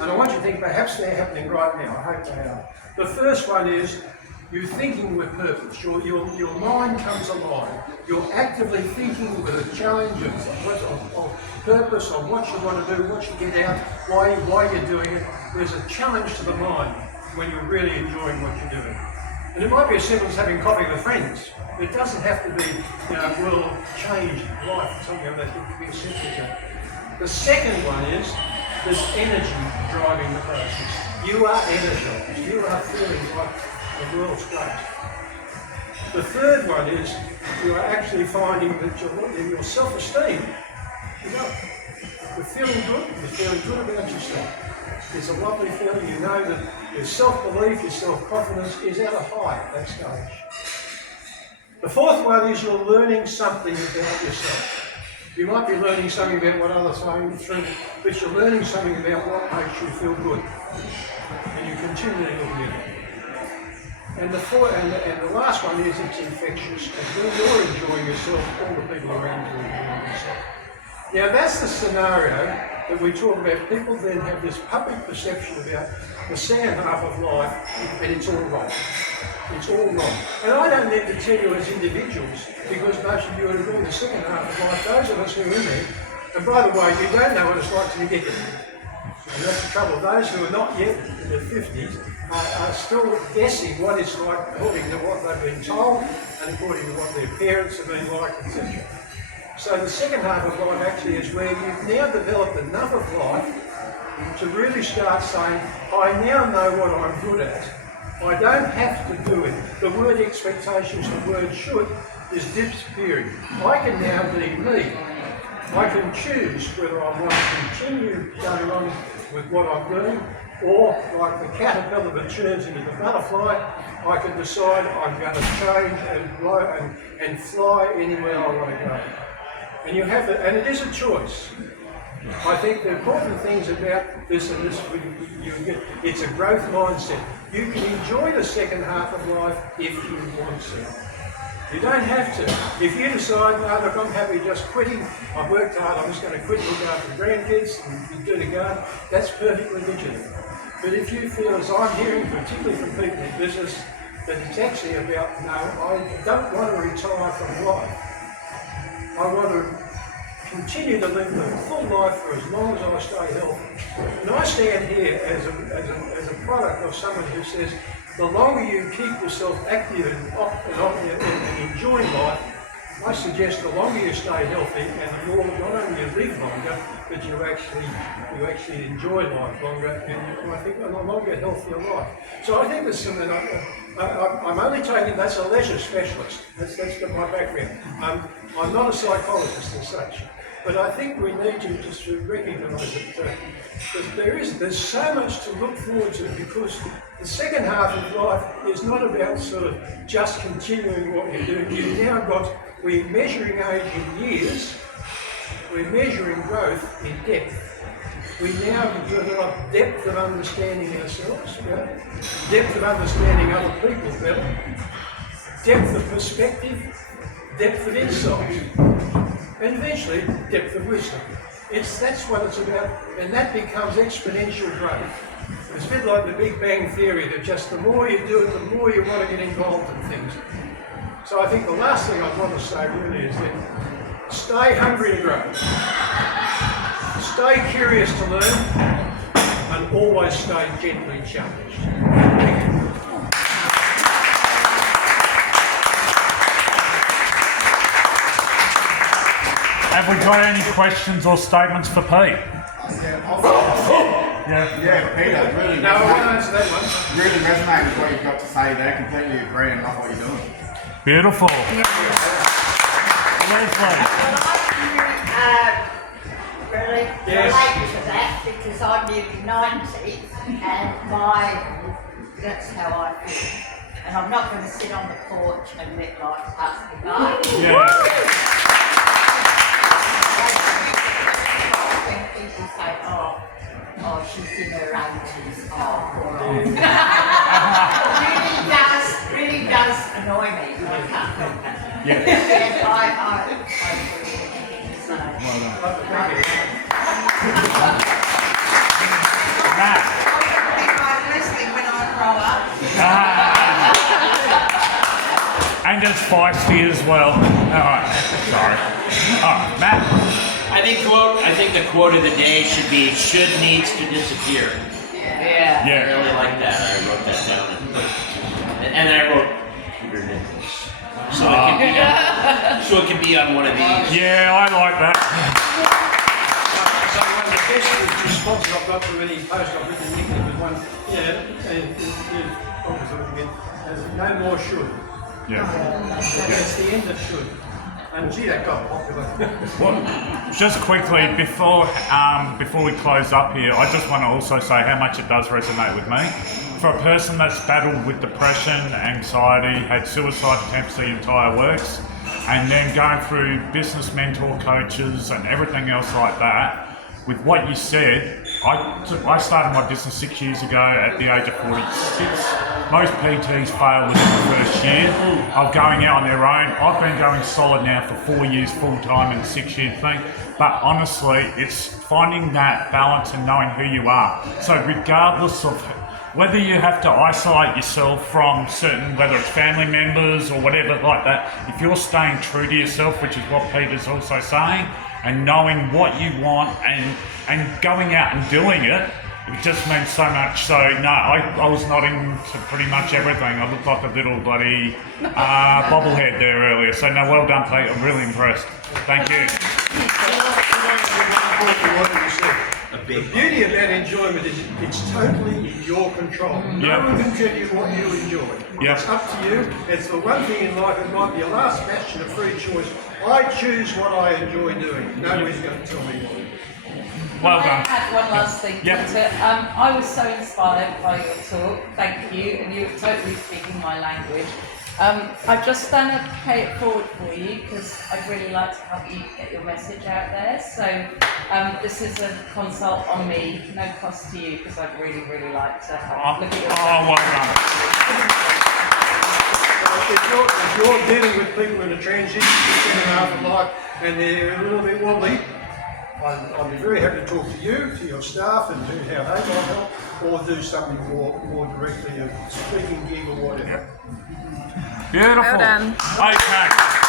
And I want you to think perhaps they're happening right now. I hope they are. The first one is you're thinking with purpose. Your mind comes alive. You're actively thinking with a challenge of purpose on what you want to do, what you get out, why you're doing it. There's a challenge to the mind when you're really enjoying what you're doing. And it might be as simple as having coffee with friends. It doesn't have to be, world change life or something like that. It can be as simple as that. The second one is there's energy driving the process. You are energized. You are feeling like the world's great. The third one is you are actually finding that your self-esteem is up. You're feeling good. You're feeling good about yourself. It's a lovely feeling. You know that your self-belief, your self-confidence is at a high at that stage. The fourth one is you're learning something about yourself. You might be learning something about what others are going through, but you're learning something about what makes you feel good. And you continually look at it. And the last one is it's infectious. And when you're enjoying yourself, all the people around you are enjoying themselves. Now that's the scenario that we talk about. People then have this public perception about the second half of life, and it's all wrong. It's all wrong. And I don't need to tell you as individuals, because most of you would agree the second half of life, those of us who are in there, and by the way, you don't know what it's like till you get there. And that's the trouble. Those who are not yet in their 50s are still guessing what it's like according to what they've been told and according to what their parents have been like, etc. So the second half of life actually is where you've now developed enough of life to really start saying, I now know what I'm good at. I don't have to do it. The word expectations, the word should, is disappearing. I can now be me. I can choose whether I want to continue going on with what I'm doing, or like the caterpillar that turns into the butterfly, I can decide I'm going to change and blow and fly anywhere I want to go. And you have and it is a choice. I think the important things about this and this, it's a growth mindset. You can enjoy the second half of life if you want to. You don't have to. If you decide, no, look, I'm happy just quitting, I've worked hard, I'm just going to quit and look after grandkids and do the garden, that's perfectly legitimate. But if you feel, as I'm hearing, particularly from people in business, that it's actually about, no, I don't want to retire from life. I want to continue to live the full life for as long as I stay healthy. And I stand here as a product of someone who says, the longer you keep yourself active and enjoying life, I suggest the longer you stay healthy and the more not only you live longer, but you actually enjoy life longer, and I think a longer, healthier life. So I think there's something. I'm only taking that's a leisure specialist. That's my background. I'm not a psychologist as such. But I think we need to just recognise that there's so much to look forward to, because the second half of life is not about sort of just continuing what you're doing. You've now we're measuring age in years, we're measuring growth in depth. We now develop depth of understanding ourselves better, depth of understanding other people better, depth of perspective, depth of insight. And eventually, depth of wisdom. That's what it's about, and that becomes exponential growth. It's a bit like the Big Bang Theory, that just the more you do it, the more you want to get involved in things. So I think the last thing I want to say really is that stay hungry to grow. Stay curious to learn, and always stay gently challenged. Thank you. Have we got any questions or statements for Pete? Yeah, Peter, really. No, I won't answer that one. Really resonate with what you've got to say there. Completely agree and love what you're doing. Beautiful. Really Yes. relate to that, because I'm nearly 90 and that's how I feel. And I'm not going to sit on the porch and let life pass me by. Yeah. When people say, oh, she's in her 80s, really does annoy me. I can't help it. Yeah. Yes, I agree with anything you say. Matt. as feisty as well. Alright, sorry. Alright, Matt. I think the quote of the day should be "should needs to disappear." Yeah. I Yeah. really like that. I wrote that down, and I wrote Peter Nichols, so it can be on one of these. Yeah, I like that. So one of the best responses I've got from any post I've written to Nick was one, no more should. Yeah. That's the end of should. And gee, that got popular. Well, just quickly, before we close up here, I just want to also say how much it does resonate with me. For a person that's battled with depression, anxiety, had suicide attempts the entire works, and then going through business mentor coaches and everything else like that, with what you said, I started my business 6 years ago at the age of 46. Most PTs fail within the first year of going out on their own. I've been going solid now for 4 years full time and 6 year thing. But honestly, it's finding that balance and knowing who you are. So regardless of whether you have to isolate yourself from certain, whether it's family members or whatever like that, if you're staying true to yourself, which is what Peter's also saying, and knowing what you want and going out and doing it, it just means so much. So no, I was nodding to pretty much everything. I looked like a little bloody bobblehead there earlier. So no, well done, Pete. I'm really impressed. Thank you. The beauty about enjoyment is it's totally in your control. No one can tell you what you enjoy. Yep. It's up to you. It's the one thing in life, it might be a last bastion of free choice. I choose what I enjoy doing. Nobody's going to tell me what. Well I done. had one last thing, Yep. Peter. I was so inspired by your talk. Thank you, and you were totally speaking my language. I've just done a pay it forward for you because I'd really like to help you get your message out there. So this is a consult on me, no cost to you, because I'd really, really like to help. Look at your Oh, well done. If you're dealing with people in a transition half of life and they're a little bit wobbly, I'd be very happy to talk to you, to your staff, and do how they might help, or do something more directly, a speaking gig or whatever. Beautiful. Well done. Okay.